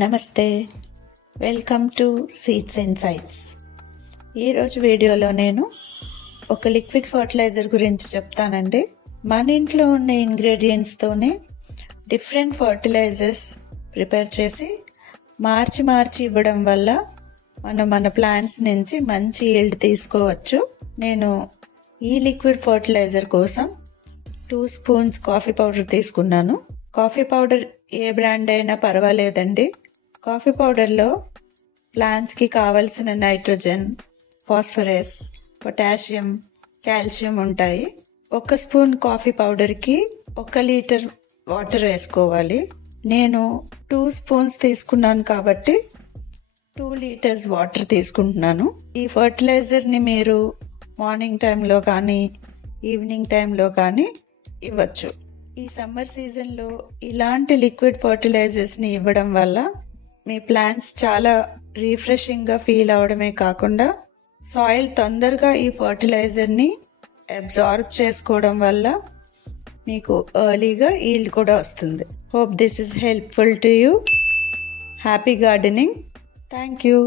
నమస్తే, welcome to seeds and sites. ఈరోజు వీడియోలో నేను ఒక లిక్విడ్ ఫర్టిలైజర్ గురించి చెప్తానండి. మన ఇంట్లో ఉన్న ఇంగ్రీడియంట్స్తోనే డిఫరెంట్ ఫర్టిలైజర్స్ ప్రిపేర్ చేసి మార్చి ఇవ్వడం వల్ల మన ప్లాంట్స్ నుంచి మంచి ఈల్డ్ తీసుకోవచ్చు. నేను ఈ లిక్విడ్ ఫర్టిలైజర్ కోసం 2 స్పూన్స్ కాఫీ పౌడర్ తీసుకున్నాను. కాఫీ పౌడర్ ఏ బ్రాండ్ అయినా పర్వాలేదండి. కాఫీ పౌడర్లో ప్లాంట్స్కి కావలసిన నైట్రోజన్, ఫాస్ఫరస్, పొటాషియం, కాల్షియం ఉంటాయి. 1 స్పూన్ కాఫీ పౌడర్కి 1 లీటర్ వాటర్ వేసుకోవాలి. నేను 2 స్పూన్స్ తీసుకున్నాను కాబట్టి 2 లీటర్స్ వాటర్ తీసుకుంటున్నాను. ఈ ఫర్టిలైజర్ని మీరు మార్నింగ్ టైంలో కానీ ఈవినింగ్ టైంలో కానీ ఇవ్వచ్చు. ఈ సమ్మర్ సీజన్లో ఇలాంటి లిక్విడ్ ఫర్టిలైజర్స్ని ఇవ్వడం వల్ల మీ ప్లాంట్స్ చాలా రీఫ్రెషింగ్గా ఫీల్ అవడమే కాకుండా సాయిల్ తొందరగా ఈ ఫర్టిలైజర్ని అబ్జార్బ్ చేసుకోవడం వల్ల మీకు ఎర్లీగా ఈల్డ్ కూడా వస్తుంది. Hope this is helpful to you. Happy gardening. Thank you.